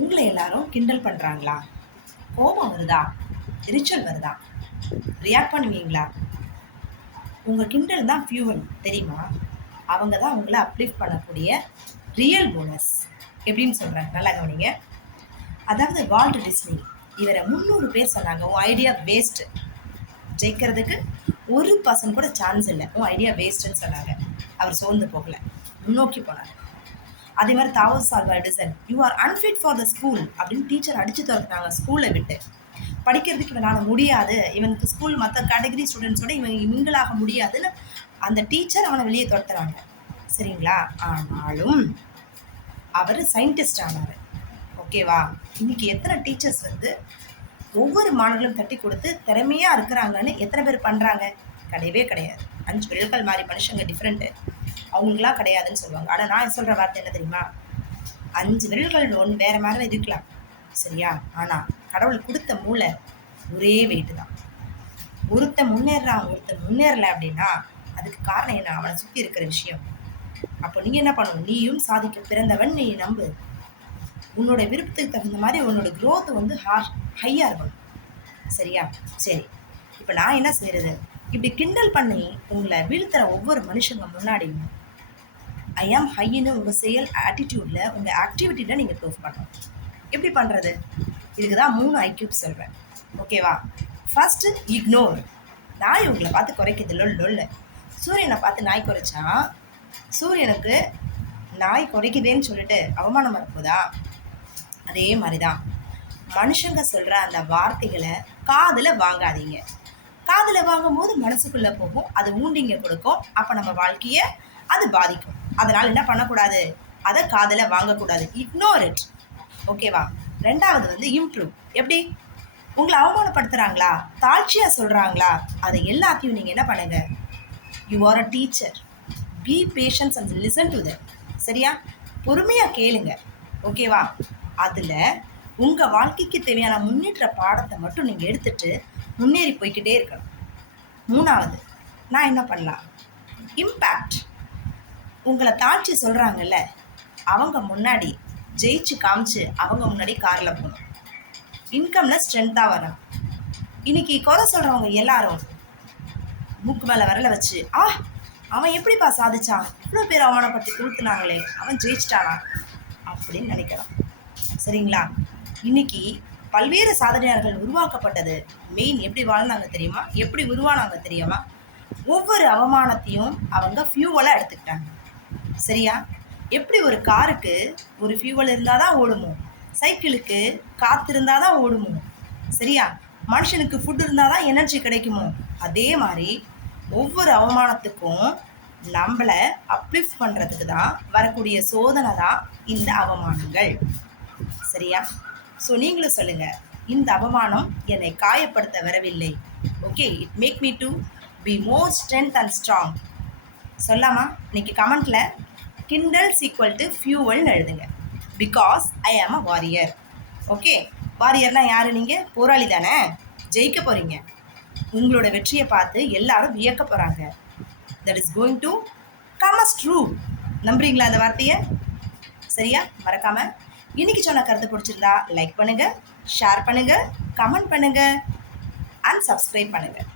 உங்களை எல்லாரும் கிண்டல் பண்ணுறாங்களா? கோபம் வருதா? எரிச்சல் வருதா? ரியாக்ட் பண்ணுவீங்களா? உங்கள் கிண்டல் தான் ஃபியூவல் தெரியுமா? அவங்க தான் உங்களை அப்லிஃப்ட் பண்ணக்கூடிய ரியல் போனஸ். எப்படின்னு சொல்கிறேன், நல்லா கவனிங்க. அதாவது வால்ட் டிஸ்னி இவரை 300 பேர் சொன்னாங்க, உன் ஐடியா வேஸ்ட்டு, ஜெயிக்கிறதுக்கு 1% கூட சான்ஸ் இல்லை, உன் ஐடியா வேஸ்ட்டுன்னு சொன்னாங்க. அவர் சோர்ந்து போகலை, முன்னோக்கி போனார். அதே மாதிரி Thomas Alva Edison, you are unfit for the school அப்படின்னு டீச்சர் அடித்து துரத்துனாங்க ஸ்கூலை விட்டு. படிக்கிறதுக்கு இவனால் முடியாது, இவனுக்கு ஸ்கூல் மற்ற கேட்டகரி ஸ்டூடெண்ட்ஸோட இவன் மிங்கிளாக முடியாதுன்னு அந்த டீச்சர் அவனை வெளியே துரத்துறாங்க. சரிங்களா? ஆனாலும் அவர் சயின்டிஸ்ட் ஆனார். ஓகேவா? இன்னைக்கு எத்தனை டீச்சர்ஸ் வந்து ஒவ்வொரு மாணவர்களும் தட்டி கொடுத்து திறமையாக இருக்கிறாங்கன்னு எத்தனை பேர் பண்ணுறாங்க? கிடையவே கிடையாது. 5 விரல்கள் மாதிரி மனுஷங்க டிஃப்ரெண்ட்டு, அவங்களுக்குலாம் கிடையாதுன்னு சொல்லுவாங்க. ஆனால் நான் சொல்கிற வார்த்தை என்ன தெரியுமா? 5 விரல்கள் ஒன்று வேறு மாதிரி இருக்கலாம், சரியா? ஆனால் கடவுள் கொடுத்த மூளை ஒரே வெயிட்டு தான். ஒருத்தன் முன்னேறான், ஒருத்தன் முன்னேறலை அப்படின்னா அதுக்கு காரணம் என்ன? அவனை சுற்றி இருக்கிற விஷயம். அப்போ நீ என்ன பண்ணணும்? நீயும் சாதிக்க பிறந்தவன், நீ நம்பு. உன்னோட விருப்பத்துக்கு தகுந்த மாதிரி உன்னோட க்ரோத் வந்து ஹையாக இருக்கணும், சரியா? சரி, இப்போ நான் என்ன செய்கிறது? இப்படி கிண்டல் பண்ணி உங்களை வீழ்த்துற ஒவ்வொரு மனுஷங்க முன்னாடியும் ஐ ஆம் ஹைன்னு உங்கள் செயல் ஆட்டிடியூடில், உங்கள் ஆக்டிவிட்டியில் நீங்கள் ப்ரூவ் பண்ணணும். எப்படி பண்ணுறது? இதுக்கு தான் 3 ஐக்யூப் சொல்கிறேன். ஓகேவா? First ignore. நாய் உங்களை பார்த்து குறைக்குது, லொல்ல. சூரியனை பார்த்து நாய் குறைச்சா சூரியனுக்கு நாய் குறைக்குதேன்னு சொல்லிட்டு அவமானம் வரப்போதா? அதே மாதிரி தான் மனுஷங்க சொல்கிற அந்த வார்த்தைகளை காதில் வாங்காதீங்க. காதில் வாங்கும்போது மனசுக்குள்ளே போகும், அது ஊண்டிங்க கொடுக்கும். அப்போ நம்ம வாழ்க்கையை அது பாதிக்கும். அதனால் என்ன பண்ணக்கூடாது? அதை காதில் வாங்கக்கூடாது. Ignore it. ஓகேவா? 2வது வந்து இம்ப்ரூவ். எப்படி? உங்களை அவமானப்படுத்துகிறாங்களா, தாழ்ச்சியாக சொல்கிறாங்களா, அதை எல்லாத்தையும் நீங்கள் என்ன பண்ணுங்க? You are a teacher, be patience and listen to that. சரியா? பொறுமையாக கேளுங்க. ஓகேவா? அதில் உங்கள் வாழ்க்கைக்கு தேவையான முன்னேற்ற பாடத்தை மட்டும் நீங்கள் எடுத்துகிட்டு முன்னேறி போய்கிட்டே இருக்கணும். 3வது நான் என்ன பண்ணலாம்? இம்பேக்ட். உங்களை தாழ்ச்சி சொல்கிறாங்கல்ல, அவங்க முன்னாடி ஜெயிச்சு காமிச்சு அவங்க முன்னாடி காரில் போகணும். இன்கம்ல ஸ்ட்ரென்த்தாக வரணும். இன்னைக்கு குறை சொல்கிறவங்க எல்லாரும் மூக்கு மேலே விரல வச்சு, அவன் எப்படிப்பா சாதிச்சான், இவ்வளோ பேர் அவமானப்பட்டு கொடுத்துனாங்களே, அவன் ஜெயிச்சிட்டானா அப்படின்னு நினைக்கிறான். சரிங்களா? இன்னைக்கு பல்வேறு சாதனையாளர்கள் உருவாக்கப்பட்டது மெயின் எப்படி வாழ்ந்தாங்க தெரியுமா? எப்படி உருவானாங்க தெரியுமா? ஒவ்வொரு அவமானத்தையும் அவங்க ஃபியூவலாக எடுத்துக்கிட்டாங்க. சரியா? எப்படி ஒரு காருக்கு ஒரு ஃபியூவல் இருந்தால் தான் ஓடுமோ, சைக்கிளுக்கு காற்று இருந்தால் தான் ஓடுமோ, சரியா? மனுஷனுக்கு ஃபுட் இருந்தால் தான் எனர்ஜி கிடைக்குமோ, அதே மாதிரி ஒவ்வொரு அவமானத்துக்கும் நம்மளை அப்லிஃப்ட் பண்ணுறதுக்கு தான் வரக்கூடிய சோதனை தான் இந்த அவமானங்கள். சரியா? ஸோ நீங்களும் சொல்லுங்கள், இந்த அவமானம் என்னை காயப்படுத்த வரவில்லை. Okay, it make me to be more strength and strong. சொல்லாமா? இன்னைக்கு கமெண்ட்டில் கிண்டல்ஸ் ஈக்குவல் டு ஃபியூவல்னு எழுதுங்க. பிகாஸ் ஐ ஆம் அ வாரியர். ஓகே, வாரியர்னால் யார்? நீங்கள் போராளி தானே, ஜெயிக்க போகிறீங்க. உங்களோட வெற்றியை பார்த்து எல்லாரும் வியக்க போகிறாங்க. That is going to come as true. நம்புறீங்களா அந்த வார்த்தையை? சரியா? மறக்காமல் இன்றைக்கி சொன்ன கருத்து பிடிச்சிருந்தா லைக் பண்ணுங்கள், ஷேர் பண்ணுங்கள், கமெண்ட் பண்ணுங்கள் அண்ட் சப்ஸ்கிரைப் பண்ணுங்கள்.